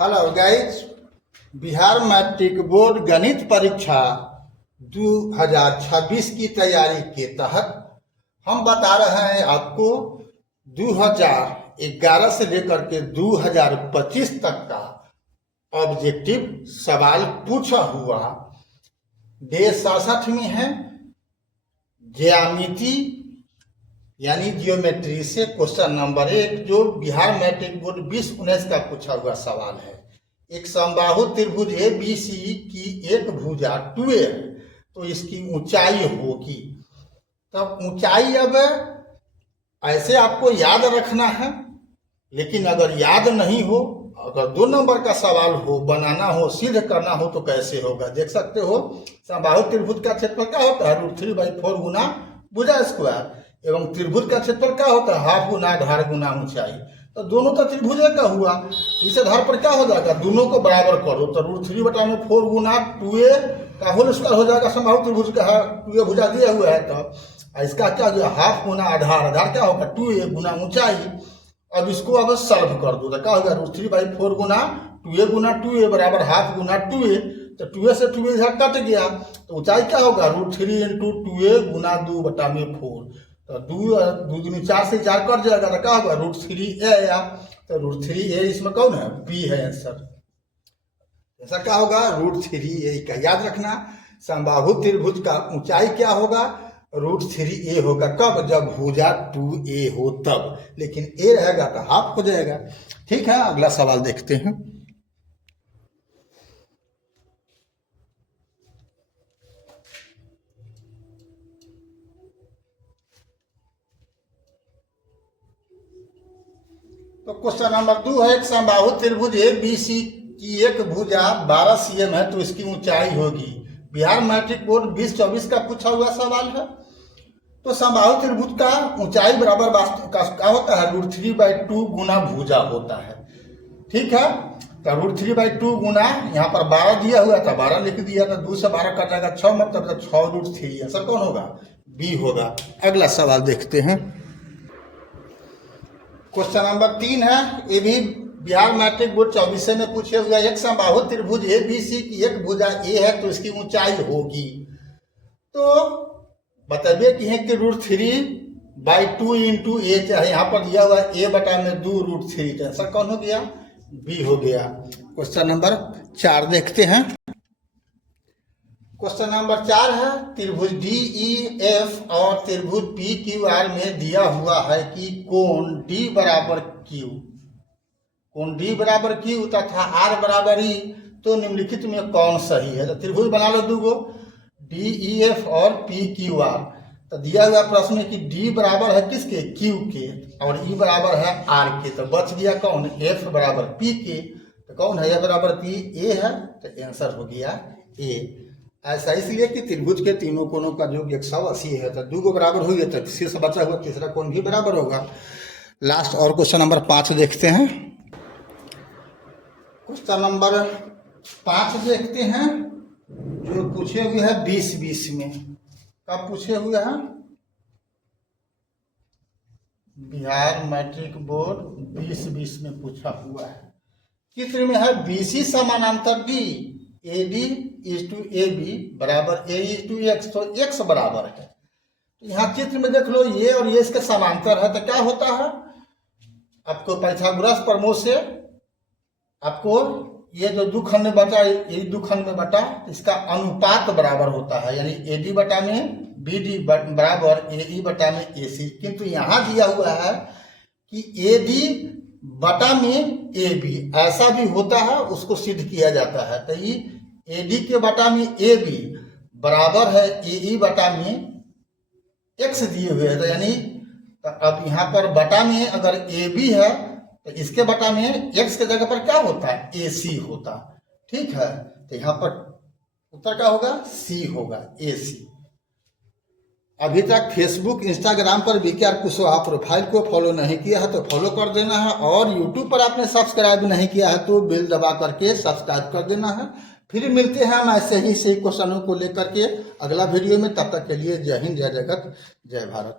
Hello guys, Bihar matric board गणित परीक्षा 2026 की तैयारी के तहत हम बता रहे हैं आपको 2011 से लेकर के 2025 तक का ऑब्जेक्टिव सवाल पूछा हुआ डे 67 में है। ज्यामिति यानी जियोमेट्री से क्वेश्चन नंबर 1 जो बिहार मैट्रिक बोर्ड 2019 का पूछा हुआ सवाल है। एक समबाहु त्रिभुज ABC की एक भुजा 2a है तो इसकी ऊंचाई होगी। तब ऊंचाई अब ऐसे आपको याद रखना है, लेकिन अगर याद नहीं हो, अगर 2 नंबर का सवाल हो, बनाना हो, सिद्ध करना हो तो कैसे होगा। देख सकते हो समबाहु त्रिभुज का क्षेत्रफल क्या होता है √3/4 गुना भुजा स्क्वायर, एवं त्रिभुज का क्षेत्रफल क्या होता है हाफ गुना आधार गुना ऊंचाई। तो दोनों तो त्रिभुज का हुआ, इस आधार पर क्या हो जाएगा, दोनों को बराबर करो तो √3/4 गुना 2a का होल स्क्वायर हो जाएगा। समबाहु त्रिभुज का 2a भुजा दिया हुआ है, तो इसका क्या हो गया हाफ गुना आधार, आधार क्या होगा 2a गुना ऊंचाई। अब इसको अब सॉल्व कर दो तो क्या होगा √3/4 गुना 2a गुना 2a बराबर हाफ गुना 2a, तो 2a से 2a इधर कट गया तो ऊंचाई क्या होगा √3 × 2a गुना 2/4, तो 2 दूनी 4 से 4 कट जाएगा तो क्या होगा √3a आया। तो √3a इसमें कौन है b है आंसर। ऐसा क्या होगा √3a का याद रखना। समबाहु त्रिभुज का ऊंचाई क्या होगा √3a होगा। कब, जब भुजा 2a हो तब, लेकिन a रहेगा तो हाफ हो जाएगा। ठीक है, अगला सवाल देखते हैं। तो क्वेश्चन नंबर 2 है, एक समबाहु त्रिभुज ABC की एक भुजा 12 cm है तो इसकी ऊंचाई होगी। बिहार मैट्रिक बोर्ड 2024 का पूछा हुआ सवाल है। तो समबाहु त्रिभुज का ऊंचाई बराबर क्या होता है √3/2 गुना भुजा होता है। ठीक है, तो √3/2 गुना यहाँ पर 12 दिया हुआ था, 12 लिख दिया तो 2 से 12 कट जाएगा 6, मतलब 6√3। आंसर कौन होगा B होगा। अगला सवाल देखते हैं। क्वेश्चन नंबर 3 है, ये भी बिहार मैट्रिक बोर्ड 24 में पूछे हुआ। एक समबाहु त्रिभुज ABC की एक भुजा A है तो इसकी ऊंचाई होगी। तो बताइए कि है कि √3/2 × a चाहे यहाँ पर दिया हुआ a/2 √3, तो आंसर कौन हो गया B हो गया। क्वेश्चन नंबर 4 देखते हैं। क्वेश्चन नंबर 4 है, त्रिभुज DEF और त्रिभुज PQR में दिया हुआ है कि कोण D = Q, कोण D = Q तथा R = E, तो निम्नलिखित में कौन सही है। तो त्रिभुज बना लो दूगो DEF और PQR। तो दिया हुआ प्रश्न में कि D बराबर है किसके Q के और E बराबर है R के, तो बच गया कौन F = P के। तो कौन है F = P, A है, तो आंसर हो गया A। ऐसा इसलिए कि त्रिभुज के तीनों कोणों का योग 180 है, तो 2 बराबर हो गया तो शेष बचा हुआ तीसरा कोण भी बराबर होगा। लास्ट और क्वेश्चन नंबर 5 देखते हैं। क्वेश्चन नंबर 5 देखते हैं जो पूछे हुए हैं 2020 में। कब पूछे हुए हैं बिहार मैट्रिक बोर्ड 2020 में पूछा हुआ है। चित्र में है BC समानांतर D, AD = AB बराबर A/X, तो X बराबर है। तो यहाँ चित्र में देख लो ये और ये इसके समांतर है, तो क्या होता है आपको पाइथागोरस प्रमेय से आपको ये जो 2 खंड में बटा, ये 2 खंड में बटा, इसका अनुपात बराबर होता है, यानी AD में BD बराबर AE में AC। किंतु यहाँ दिया हुआ है कि AD में AB ऐसा भी होता है, उसको सिद्ध किया जाता है। तो ये AD के बटा में AB बराबर है AE में X दिए हुए हैं, तो यानी तो अब यहाँ पर बटा में अगर AB है तो इसके बटा में X के जगह पर क्या होता है AC होता। ठीक है, तो यहाँ पर उत्तर क्या होगा C होगा AC। अभी तक फेसबुक इंस्टाग्राम पर BKR कुशवाहा प्रोफाइल को फॉलो नहीं किया है तो फॉलो कर देना है, और यूट्यूब पर आपने सब्सक्राइब नहीं किया है तो बेल दबा करके सब्सक्राइब कर देना है। फिर मिलते हैं हम ऐसे ही सही क्वेश्चनों को लेकर के अगला वीडियो में। तब तक के लिए जय हिंद, जय जगत, जय भारत।